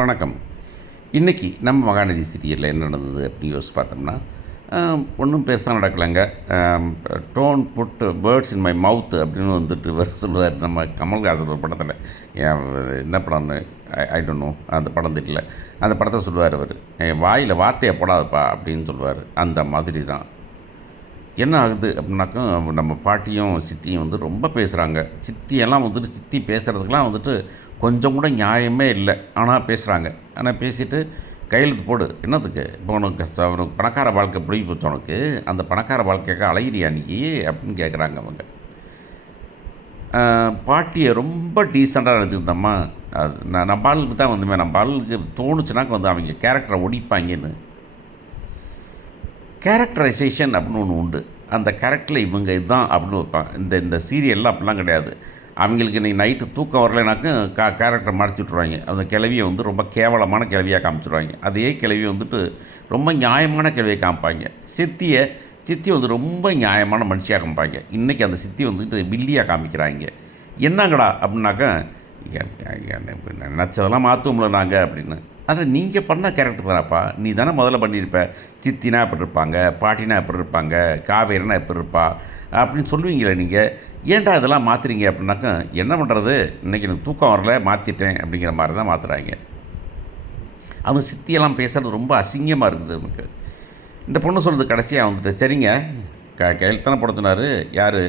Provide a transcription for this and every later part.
வணக்கம். இன்றைக்கி நம்ம மகாநதி சீரியலில் என்ன நடந்தது அப்படின்னு யோசிச்சு பார்த்தோம்னா, ஒன்றும் பெருசாக நடக்கலைங்க. Don't put birds in my mouth அப்படின்னு வந்துட்டு இவர் சொல்லுவார். நம்ம கமல்ஹாசன் ஒரு படத்தில், என்ன படம்னு ஐ டோன்ட் நோ, அந்த படம் தெரியல. அந்த படத்தை சொல்லுவார் அவர், என் வாயில் வார்த்தையை போடாதப்பா அப்படின்னு சொல்லுவார். அந்த மாதிரி தான் என்ன ஆகுது அப்படின்னாக்கா, நம்ம பாட்டியும் சித்தியும் வந்து ரொம்ப பேசுகிறாங்க. சித்தியெல்லாம் வந்துட்டு சித்தி பேசுகிறதுக்கெலாம் வந்துட்டு கொஞ்சம் கூட நியாயமே இல்லை. ஆனால் பேசுகிறாங்க. ஆனால் பேசிவிட்டு கையெழுத்து போடு, என்னத்துக்கு இப்போ உனக்கு பணக்கார வாழ்க்கை பிடிக்கி போச்சு, உனக்கு அந்த பணக்கார வாழ்க்கைக்கு அழகிறியா அன்றைக்கி அப்படின்னு கேட்குறாங்க அவங்க. பாட்டியை ரொம்ப டீசெண்டாக நினச்சிருந்தம்மா. அது நம்ம ஆளுக்கு தான் வந்துமே, நம்ம ஆளுக்கு தோணுச்சுனாக்க வந்து அவங்க கேரக்டரை ஒடிப்பாங்கன்னு. கேரக்டரைசேஷன் அப்படின்னு ஒன்று உண்டு. அந்த கேரக்டரில் இவங்க இதுதான் அப்படின்னு வைப்பாங்க. இந்த சீரியலில் அப்படிலாம் கிடையாது. அவங்களுக்கு இன்றைக்கி நைட்டு தூக்கம் வரலைனாக்கும் கேரக்டரை மறைச்சி விட்ருவாங்க. அந்த கிழவியை வந்து ரொம்ப கேவலமான கிழவியாக காமிச்சிடுவாங்க. அதே கிழவி வந்துட்டு ரொம்ப நியாயமான கிழவியை காமிப்பாங்க. சித்தி வந்து ரொம்ப நியாயமான மனுஷியாக காமிப்பாங்க. இன்றைக்கி அந்த சித்தி வந்துட்டு வில்லியாக காமிக்கிறாங்க. என்னங்கடா அப்படின்னாக்கா, நினச்சதெல்லாம் மாற்றுவோம்ல நாங்கள் அப்படின்னு. ஆனால் நீங்கள் பண்ண கேரக்டர் தானப்பா, நீ தானே முதல்ல பண்ணியிருப்ப. சித்தினா எப்படி இருப்பாங்க, பாட்டினா எப்படி இருப்பாங்க, காவேரினா எப்படி இருப்பா அப்படின்னு சொல்லுவீங்களே நீங்கள். ஏன்டா இதெல்லாம் மாற்றுறீங்க அப்படின்னாக்கா, என்ன பண்ணுறது, இன்றைக்கி எனக்கு தூக்கம் வரல மாற்றிட்டேன் அப்படிங்கிற மாதிரி தான் மாற்றுறாங்க. அவங்க சித்தியெல்லாம் பேசுகிறது ரொம்ப அசிங்கமாக இருக்குது நமக்கு. இந்த பொண்ணு சொல்கிறது கடைசியாக வந்துட்டு, சரிங்க கையெழுத்து தானே போட சொன்னார், யார்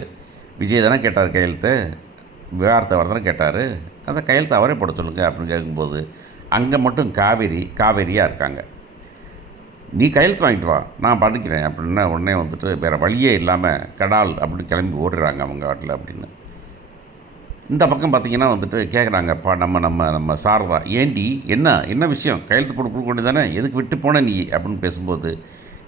விஜய் தானே கேட்டார் கையெழுத்து, விவகாரத்தை அவர் தானே கேட்டார், அந்த கையெழுத்து அவரே போட சொல்லுங்கள் அப்படின்னு கேட்கும்போது, அங்கே மட்டும் காவேரியாக இருக்காங்க. நீ கையெழுத்து வாங்கிட்டு வா, நான் படிக்கிறேன் அப்படின்னா உடனே வந்துட்டு வேறு வழியே இல்லாமல் கடால் அப்படின்னு கிளம்பி ஓடுறாங்க அவங்க வாட்டில் அப்படின்னு. இந்த பக்கம் பார்த்திங்கன்னா வந்துட்டு கேட்குறாங்கப்பா நம்ம சாரதா, ஏண்டி என்ன விஷயம், கையெழுத்து போட்டு கொடுக்க வேண்டியது தானே, எதுக்கு விட்டு போன நீ அப்படின்னு பேசும்போது,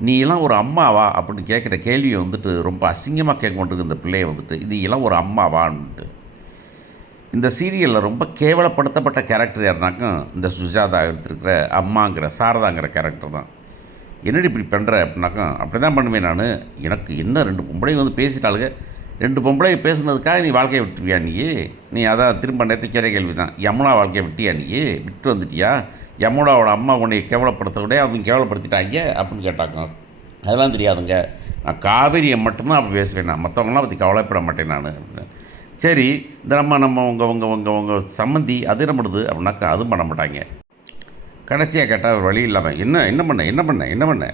நீ எல்லாம் ஒரு அம்மாவா அப்படின்னு கேட்குற கேள்வியை வந்துட்டு ரொம்ப அசிங்கமாக கேட்க கொண்டிருக்கு இந்த பிள்ளையை வந்துட்டு, இது எல்லாம் ஒரு அம்மாவான்ட்டு. இந்த சீரியலில் ரொம்ப கேவலப்படுத்தப்பட்ட கேரக்டர் யாருனாக்கும் இந்த சுஜாதா எடுத்துருக்கிற அம்மாங்கிற சாரதாங்கிற கேரக்டர் தான். என்னடி இப்படி பண்ணுற அப்படின்னாக்கா, அப்படி தான் பண்ணுவேன் நான். எனக்கு என்ன 2 பொம்பளை வந்து பேசிட்டாளுங்க, 2 பொம்பளை பேசுனதுக்காக நீ வாழ்க்கையை விட்டுருவியா நீ அதான் திரும்ப நேற்றுக்கிற கேள்வி தான், யமுனா வாழ்க்கையை விட்டியா நீ விட்டு வந்துட்டியா, யமுனாவோட அம்மா உன்னை கேவலப்படுத்தவிட அவங்க கேவலப்படுத்திட்டாங்க அப்படின்னு கேட்டாங்க. அதெல்லாம் தெரியாதுங்க, நான் காவேரியை மட்டும்தான் அப்படி பேசுவேன், நான் மற்றவங்களாம் பற்றி கவலைப்பட மாட்டேன் நான் அப்படின்னு. சரி, இந்த நம்ம உங்கள் சம்மந்தி அது என்ன பண்ணுது அப்படின்னாக்கா, அதுவும் பண்ண மாட்டாங்க. கடைசியாக கேட்டால் ஒரு வழி இல்லாமல் என்ன பண்ண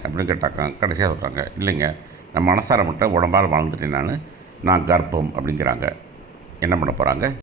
அப்படின்னு கேட்டாங்க. கடைசியாக சொல்கிறாங்க, இல்லைங்க நான் மனசார மட்டும் உடம்பால் வாழ்ந்துட்டேன் நான் கர்ப்பம் அப்படிங்கிறாங்க. என்ன பண்ண போகிறாங்க?